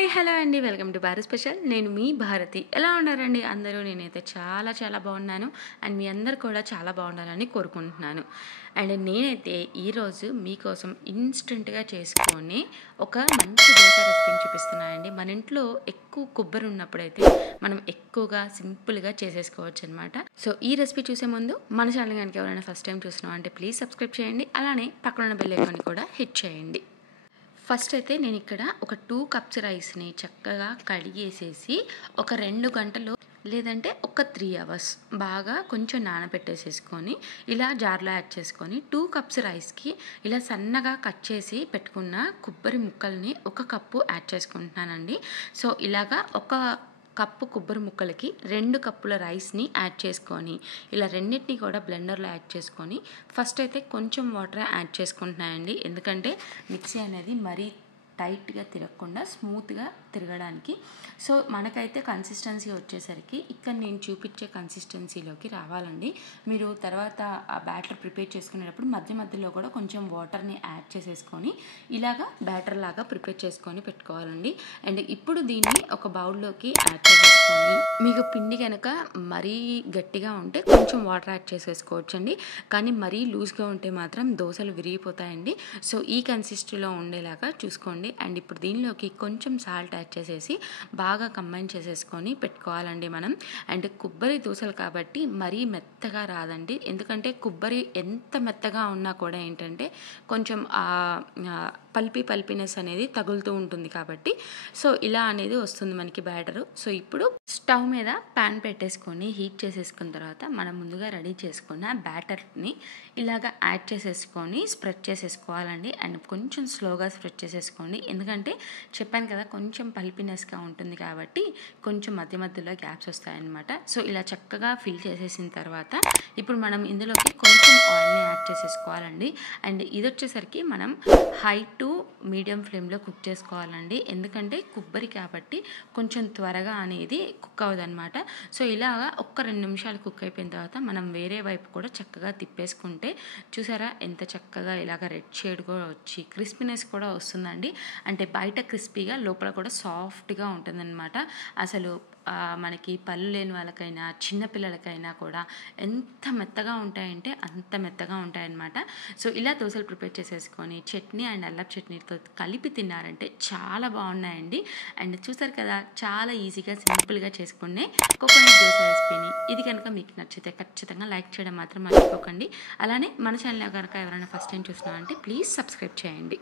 Hi hello అండి, welcome to Bharat special. నేను మీ భారతి. ఎలా ఉన్నారండి అందరూ? నేనైతే చాలా చాలా బాగున్నాను అండ్ మీ అందరు కూడా చాలా బాగుండాలని కోరుకుంటున్నాను. అండ్ నేనైతే ఈరోజు మీకోసం ఇన్స్టెంట్గా చేసుకొని ఒక మంచి దోశ రెసిపీని చూపిస్తున్నానండి. మన ఇంట్లో ఎక్కువ కొబ్బరి ఉన్నప్పుడైతే మనం ఎక్కువగా సింపుల్గా చేసేసుకోవచ్చు అనమాట. సో ఈ రెసిపీ చూసే ముందు మన ఛానల్ కనుక ఎవరైనా ఫస్ట్ టైం చూస్తున్నాం అంటే ప్లీజ్ సబ్స్క్రైబ్ చేయండి. అలానే పక్కన ఉన్న బెల్ ఐకాన్ కూడా హిట్ చేయండి. ఫస్ట్ అయితే నేను ఇక్కడ ఒక 2 కప్స్ రైస్ని చక్కగా కడిగేసేసి ఒక 2 గంటలు లేదంటే ఒక 3 అవర్స్ బాగా కొంచెం నానబెట్టేసేసుకొని ఇలా జార్లో యాడ్ చేసుకొని 2 కప్స్ రైస్కి ఇలా సన్నగా కట్ చేసి పెట్టుకున్న కొబ్బరి ముక్కల్ని 1 కప్పు యాడ్ చేసుకుంటున్నానండి. సో ఇలాగా ఒక కప్పు కొబ్బరి ముక్కలకి 2 కప్పుల రైస్ని యాడ్ చేసుకొని ఇలా రెండింటిని కూడా బ్లెండర్లో యాడ్ చేసుకొని ఫస్ట్ అయితే కొంచెం వాటర్ యాడ్ చేసుకుంటున్నాయండి. ఎందుకంటే మిక్సీ అనేది మరీ టైట్గా తిరగకుండా స్మూత్గా తిరగడానికి. సో మనకైతే కన్సిస్టెన్సీ వచ్చేసరికి ఇక్కడ నేను చూపించే కన్సిస్టెన్సీలోకి రావాలండి. మీరు తర్వాత ఆ బ్యాటర్ ప్రిపేర్ చేసుకునేటప్పుడు మధ్య మధ్యలో కూడా కొంచెం వాటర్ని యాడ్ చేసేసుకొని ఇలాగా బ్యాటర్ లాగా ప్రిపేర్ చేసుకొని పెట్టుకోవాలండి. అండ్ ఇప్పుడు దీన్ని ఒక బౌల్లోకి యాడ్ చేసేసుకొని మీకు పిండి కనుక మరీ గట్టిగా ఉంటే కొంచెం వాటర్ యాడ్ చేసేసుకోవచ్చండి. కానీ మరీ లూజ్గా ఉంటే మాత్రం దోశలు విరిగిపోతాయండి. సో ఈ కన్సిస్టెన్సీలో ఉండేలాగా చూసుకోండి. అండ్ ఇప్పుడు దీనిలోకి కొంచెం సాల్ట్ యాడ్ చేసేసి బాగా కంబైన్ చేసేసుకొని పెట్టుకోవాలండి మనం. అండ్ కొబ్బరి దోశలు కాబట్టి మరీ మెత్తగా రాదండి. ఎందుకంటే కొబ్బరి ఎంత మెత్తగా ఉన్నా కూడా ఏంటంటే కొంచెం పల్పీనెస్ అనేది తగులుతూ ఉంటుంది కాబట్టి సో ఇలా అనేది వస్తుంది మనకి బ్యాటరు. సో ఇప్పుడు స్టవ్ మీద ప్యాన్ పెట్టేసుకొని హీట్ చేసేసుకున్న తర్వాత మనం ముందుగా రెడీ చేసుకున్న బ్యాటర్ని ఇలాగ యాడ్ చేసేసుకొని స్ప్రెడ్ చేసేసుకోవాలండి. అండ్ కొంచెం స్లోగా స్ప్రెడ్ చేసేసుకోండి. ఎందుకంటే చెప్పాను కదా కొంచెం పల్పీనెస్గా ఉంటుంది కాబట్టి కొంచెం మధ్య మధ్యలో గ్యాప్స్ వస్తాయన్నమాట. సో ఇలా చక్కగా ఫిల్ చేసేసిన తర్వాత ఇప్పుడు మనం ఇందులోకి కొంచెం ఆయిల్ని యాడ్ చేసేసుకోవాలండి. అండ్ ఇది వచ్చేసరికి మనం హై టు మీడియం ఫ్లేమ్లో కుక్ చేసుకోవాలండి. ఎందుకంటే కొబ్బరి కాబట్టి కొంచెం త్వరగా అనేది కుక్ అవ్వదన్నమాట. సో ఇలాగా ఒక్క 2 నిమిషాలు కుక్ అయిపోయిన తర్వాత మనం వేరే వైపు కూడా చక్కగా తిప్పేసుకుంటే చూసారా ఎంత చక్కగా ఇలాగ రెడ్ షేడ్ కూడా వచ్చి క్రిస్పీనెస్ కూడా వస్తుందండి. అంటే బయట క్రిస్పీగా లోపల కూడా సాఫ్ట్గా ఉంటుందన్నమాట. అసలు మనకి పళ్ళు లేని వాళ్ళకైనా చిన్నపిల్లలకైనా కూడా ఎంత మెత్తగా ఉంటాయంటే అంత మెత్తగా ఉంటాయన్నమాట. సో ఇలా దోశలు ప్రిపేర్ చేసేసుకొని చట్నీ అండ్ అల్లపు చట్నీతో కలిపి తిన్నారంటే చాలా బాగున్నాయండి. అండ్ చూసారు కదా చాలా ఈజీగా సింపుల్గా చేసుకునే కోకోనట్ దోశ రెసిపీని. ఇది కనుక మీకు నచ్చితే ఖచ్చితంగా లైక్ చేయడం మాత్రం మర్చిపోకండి. అలానే మన ఛానల్ కనుక ఎవరైనా ఫస్ట్ టైం చూస్తున్నారంటే ప్లీజ్ సబ్స్క్రైబ్ చేయండి.